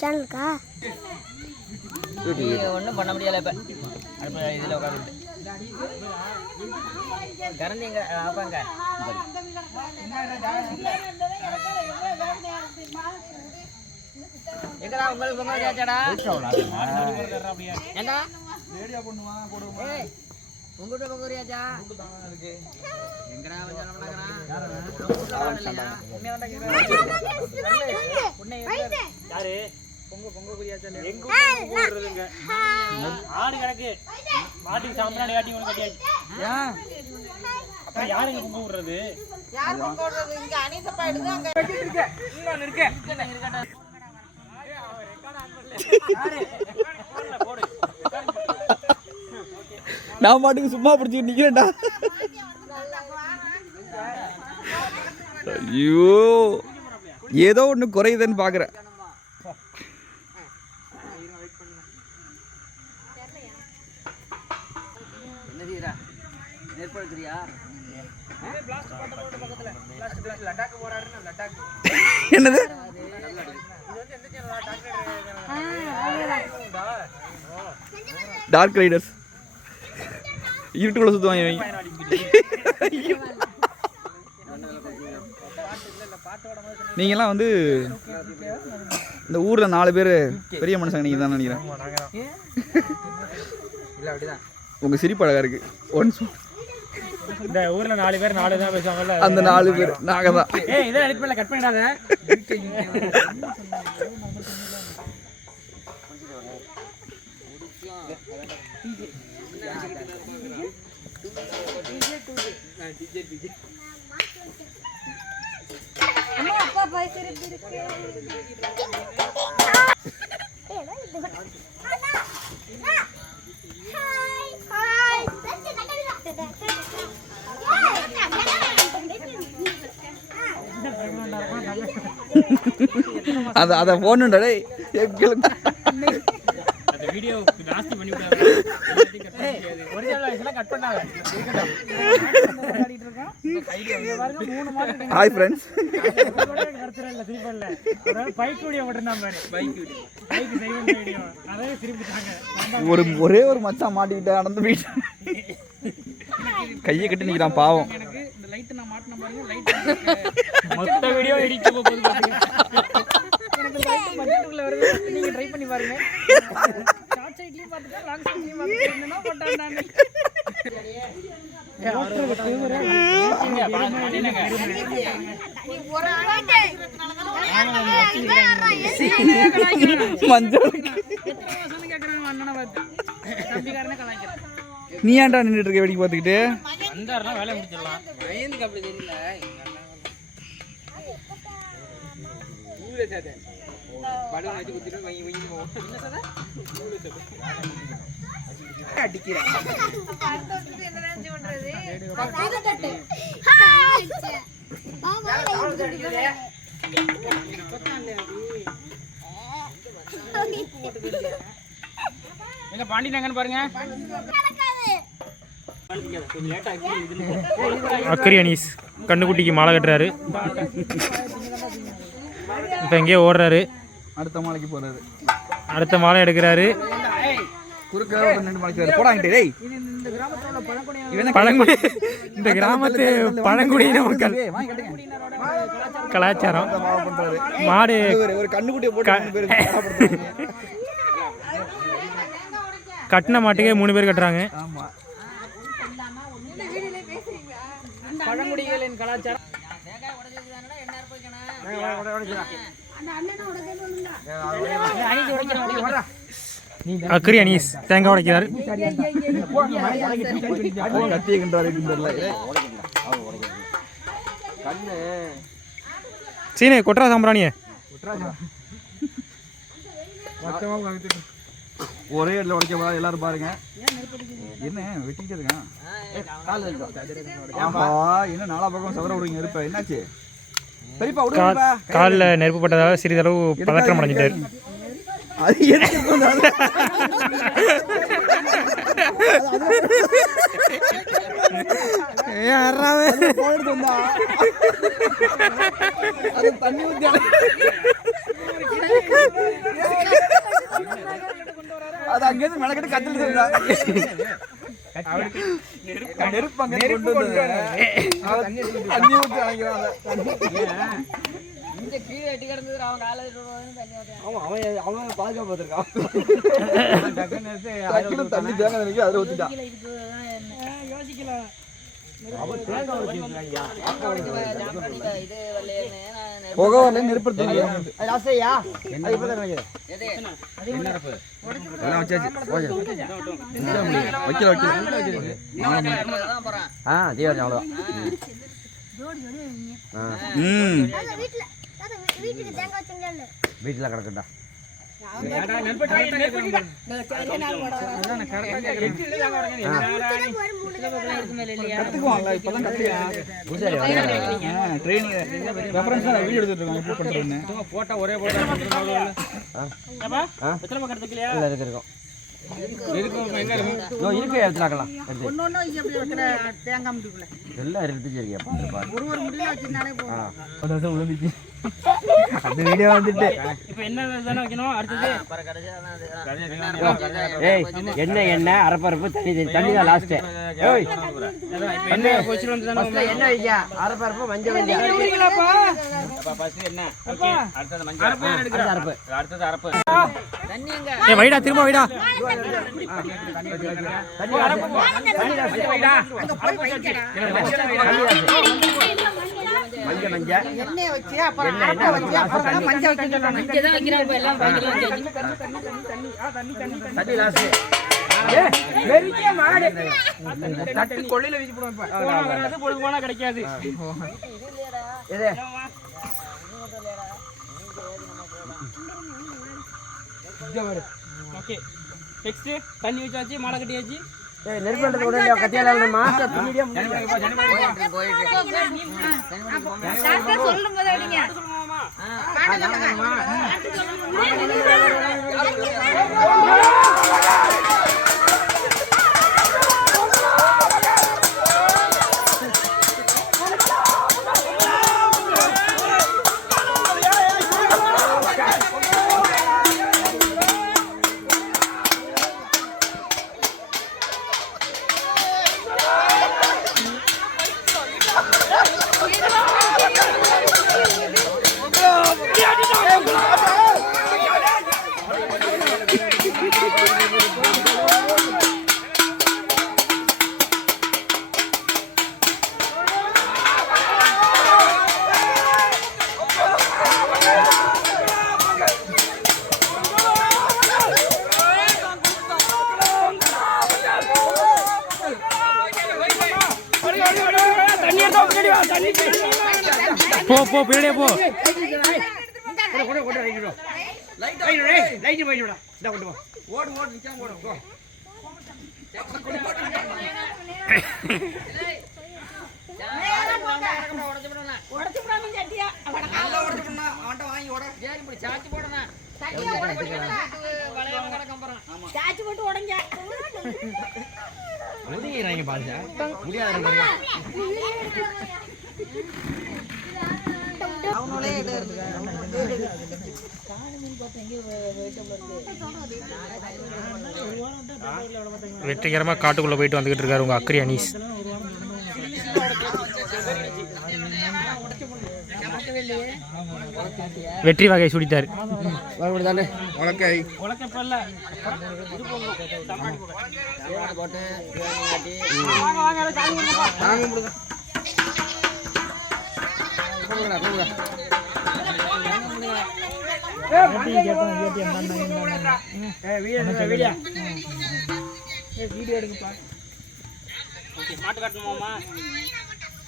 சேனலுக்கா ஒன்றும் பண்ண முடியல. இப்போ இதில் உட்காந்துட்டு கரண்டிங்க ஆப்பாங்க. எங்கடா உங்களுக்கு பொங்கல் கேச்சாடா? ஏண்டா உங்ககிட்ட பொங்கல் கேச்சா? எங்கடா யாரு பொங்க குறியாச்சா? ஆடு கிடக்கு மாட்டுக்கு சாம்பிராணி காட்டி ஒன்று கட்டியாச்சு. அப்புறம் யாருங்க பொங்க விடுறது? யார் பொங்க விடுறது? இங்க அனிதப்பா எடுத்து அங்க இருக்கு. இன்னொன்னு இருக்கு. நான் பாட்டுக்கு சும்மா பிடிச்சி நிக்கிறேன்டா. ஐயோ ஏதோ ஒன்று குறையுதுன்னு பாக்குறேன். என்னது டார்க் ரைடர்ஸ் இருட்டுக்குள்ள சுத்துவாங்க. நீங்கெல்லாம் வந்து இந்த ஊர்ல 4 பேர் பெரிய மனுஷங்க நீங்க தான் நினைக்கிறேன். உங்க சிரிப்பு அழகா இருக்கு. இந்த ஊர்ல 4 பேர் 4 தான் பேசுவாங்கல்ல, அந்த 4 பேர் நாங்க தான். ஏய் இத எடிட் பண்ணல, கட் பண்ணிடாத. அம்மா அப்பா போய் சிரிப்பு இருக்கு. அத போனுடா டேய். அந்த வீடியோ நாஸ்தி பண்ணி விடாத. ஒரிஜினல் வாய்ஸ்ல கட் பண்ணாத. இருக்கட்டும். ஆடிட்டு இருக்கோம். ஐடியா இங்க பாருங்க 3 மார்க். Hi friends. கர்த்தரல்ல சிரிப்பல்ல. ஒரு பைக் வீடியோ போட்டுறான் பாரு. பைக் சரி பண்ண வீடியோ. அதே சிரிப்புட்டாங்க. ஒரே ஒரு மச்சான் மாட்டிக்கிட்ட நடந்து போயிட்டு கையை கட்டி நிக்கிறான் பாவம். எனக்கு இந்த லைட் நான் மாட்டன பாருங்க. லைட் மொத்த வீடியோ எடிட் பண்ண போகுது பாருங்க. எனக்கு லைட் பட்ஜெட்டுக்குள்ள வருது. நீங்க ட்ரை பண்ணி பாருங்க. ஷார்ட் சைட்லயும் பாத்துட்டேன், லாங் சைட்லயும் பாத்துட்டேன். என்னன்னா போட்டான் நான். ஓட்டறது கேமரா நீங்க பண்ணினங்க. நீ ஒரு ஆளே மஞ்சள் எத்தனை வருஷம் கேக்குறாங்க அண்ணனை பார்த்து. தம்பிகாரனே கலாய்க்கிறான். நீ ஏன்டா நின்னுட்டு இருக்க வேடிக்கை பார்த்துக்கிட்டு? வந்தாருன்னா வேலை முடிச்சிடலாம். வயனுக்கு அப்படி தெரியல. ஊரே சாதே படம் வச்சு குத்திட்டு வங்கி வங்கி போவோம். என்ன சாதே ஊரே சாதே அடிக்கிறா. அடுத்து என்ன நினைச்சு பண்றது? காத தட்டு. ஹாய் பாவா லைட் குடிக்கல. எங்க பாண்டி நங்கன்னு பாருங்க. அக்கரி அனீஸ் கண்ணுக்குட்டிக்கு மாலை கட்டுறாரு. இப்போ எங்கேயோ ஓடுறாரு. அடுத்த மாலைக்கு போறாரு. அடுத்த மாலை எடுக்கிறாரு. இந்த கிராமத்து பழங்குடியின மக்கள் கலாச்சாரம் மாடு கட்டின மாட்டுக்கே 3 பேர் கட்டுறாங்க. பழங்குடிகளின் கலாச்சாரம். அக்கரி அனீஸ் தேங்காய் உடைக்கிறார். சீனே கொட்ரா சாம்பிராணிய ஒரே இடத்துல உடைக்க கூடாது. எல்லாரும் பாருங்க. என்ன வெட்டிக்கிட்டே இருக்கான். என்ன 4 பக்கம் சவர விடுங்க இருப்ப. என்னாச்சு பெரியப்பா? காலில் நெருப்பு பட்டதாக சிறிதளவு பதற்றம் அடைஞ்சிட்டாரு. அது எதுக்கு தண்ணி ஊத்தி அது அங்கேருந்து மெனக்கட்டு கத்திட்டு இருந்தா நெருப்பு அங்க கொண்டு வந்து தண்ணி ஊத்தி அணைக்கிறான். அவன் பாதுகாப்பு பார்த்துருக்கான். தண்ணி தேங்காய் நினைக்க அதில் ஊத்திட்டான். யோசிக்கலாம். புகை வரல நெருப்பு வீட்டுல கிடக்குண்டா அந்த வீடியோ வந்துட்டு இப்போ என்ன தானே வைக்கணும் அடுத்தது ஏய் என்ன அரப்பரப்பு தண்ணி தான் லாஸ்ட் ஏய் என்ன போச்சு வந்து தானே என்ன வைக்க அரப்பரப்பு மஞ்சள் வைக்கலாம்ப்பா அப்பா ஃபர்ஸ்ட் என்ன ஓகே அடுத்து மஞ்சள் அரப்பு அடுத்து அரப்பு தண்ணி எங்க ஏய் வைடா திரும்ப வைடா தண்ணி வைடா அங்க போய் வைக்கடா மஞ்சள் எண்ணெய் வச்சு அப்புறம் அரப்பை வச்சு அப்புறம் மஞ்சள் வைக்க சொல்றாங்க. இங்க தான் வைக்கிறாங்க இப்ப எல்லாம் பாக்கெட்ல வச்சாச்சு தண்ணி லாஸ்ட் வெறிக்கே மாடு தட்டு கொள்ளையில வீசி போடுவான் இப்ப. போனா வராது பொழுது போனா கிடைக்காது இது ஓகே நெக்ஸ்ட் தண்ணி வச்சாச்சு மாலை கட்டியாச்சு ஏய் நெருப்பண்டது கூட கத்தியால மாஸ்டர் மீடியா டாக்டர் சொல்லும்போது அடிங்க. போ போ பின்னாடியே போ. லைட் போயிடுடா இந்த கொண்டு போ ஓடு ஓடு நிக்காம ஓடு போ. முடியறாங்க பாருங்க முடியாத அவனோலே வெற்றிகரமாக காட்டுக்குள்ளே போயிட்டு வந்துக்கிட்டு இருக்காரு உங்கள் அக்கரி அனீஸ். வெற்றி வகை சுடித்தார். வீடியோ எடுங்கப்பா. ஓகே மாட்டு காட்டணுமாமா?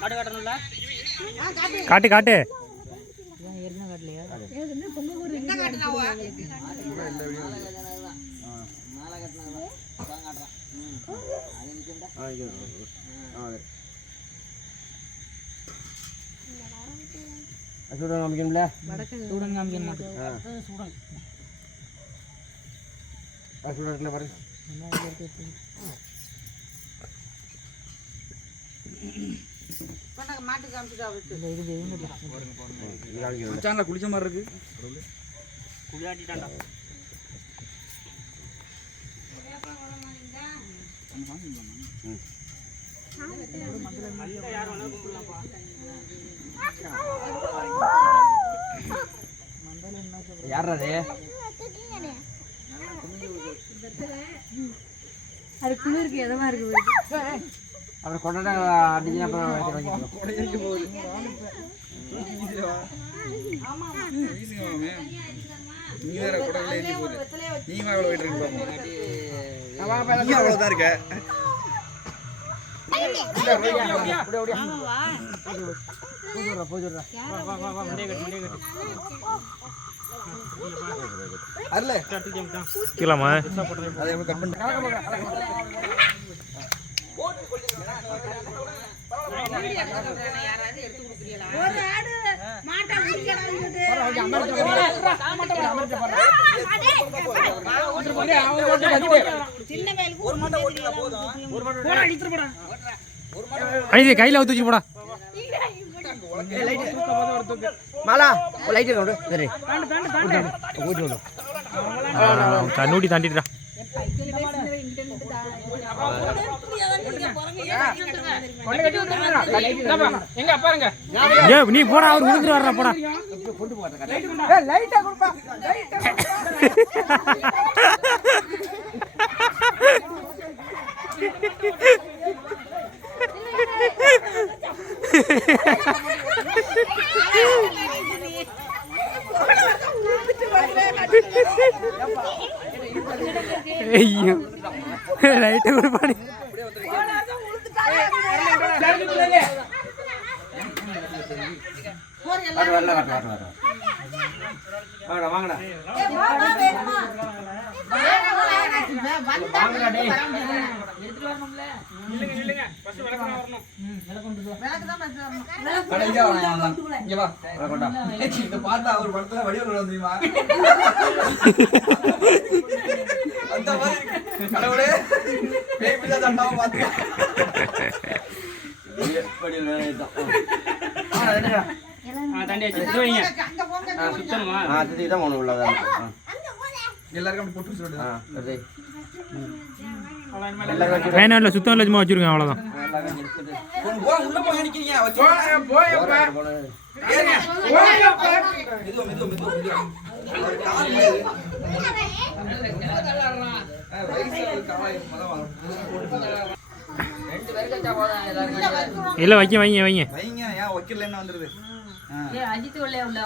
மாட்டு காட்டணும்ல? காட்டு காட்டு. சூடன் காமிக்கணும்ல சூடன் காமிக்க மாட்டேன். சூடன்ல பாருங்க மாட்டுக்கு காமிச்சுட்டு அவருக்கு மச்சான்ல குளிச்ச மாதிரி இருக்கு. குளியாட்டிட்டான்டா. யார் அது? அது குளிருக்கு எதமா இருக்கு. அப்புறம் கொண்டாட அடிச்சு அப்புறம் நீ வேற கூட ஏற்றி போகுது. நீ வேற போயிட்டு இருக்கு பாருங்க. நீ அவ்வளோதான் இருக்க. அருளே தீலாமா அதை எப்படி கட் பண்ண ஒரு ஆடு மாட்டை குடிக்கறாங்க. சின்ன வேலுக்கு ஒரு மாட்டை ஓட்டினா போதும். போடா இழுத்துட்டு போடா. அனிதே கையில் ஊற்றி வச்சு போடா. மாலா லைட் கொண்டு சரி நூட்டி தாண்டிட்டுடா. எங்க அப்பா இருங்க. ஏ நீ போடா, அவர் விழுந்துட்டு வர்றா போடா. லைட்டா கொடுப்பா. ஐயோ லைட்டை கொடுப்பாடி. வாங்கடா இல்லைங்க ஃபர்ஸ்ட் விளக்கணும் வரணும். இங்க வா. இந்த பாட்டா ஒரு படத்துல வடிவல் வந்துமா அந்த மாதிரி கடவுளே பேய் பிள்ளை தண்டாம பாத்து தண்டி வச்சு வைங்க. சுத்தணுமா? தான் ஒன்று உள்ளதான் எல்லாருக்கும் அப்படி போட்டு சொல்லுங்க. வேணாம் இல்லை, சுத்தம் இல்லை, சும்மா வச்சுருக்கேன் அவ்வளோதான். உள்ள போய் நிக்கிறீங்க. இல்லை வைங்க வைங்க வைங்க. வைங்க. ஏன் வைக்கல என்ன வந்துருது? அஜித் உள்ளானா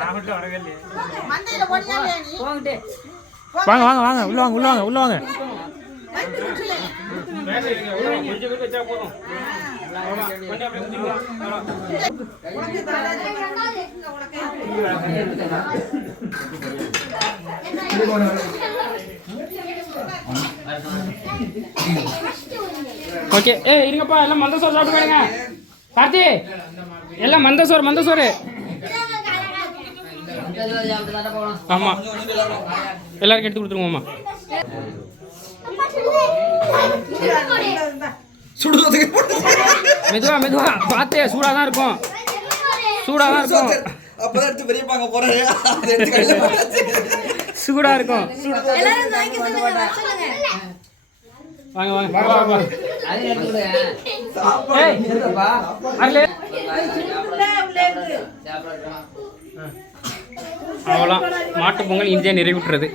அவன் வரவே இல்லையே. மந்தையில போனியா நீ போங்கடே. வாங்க வாங்க வாங்க, உள்ள வாங்க உள்ள வாங்க உள்ள வாங்க. கொஞ்சம் பேர் வச்சா போதும். கொஞ்சம் அப்படியே குடிக்கலாம். ஓகே. இருங்கப்பா, எல்லாம் மந்தசோறு சாப்பிட்டு போயிடுங்க. கார்த்தி எல்லாம் மந்தசோறு. ஆமா எல்லாருக்கும் எடுத்து கொடுத்துருவோம்மா. மெதுவா பார்த்தே சூடாக தான் இருக்கும். அப்பதான் எடுத்து பெரியப்பாங்க போறாரு. சூடா இருக்கும். வாங்க அவ்வளோ மாட்டு பொங்கல் இந்தியா நிறைவுற்றது.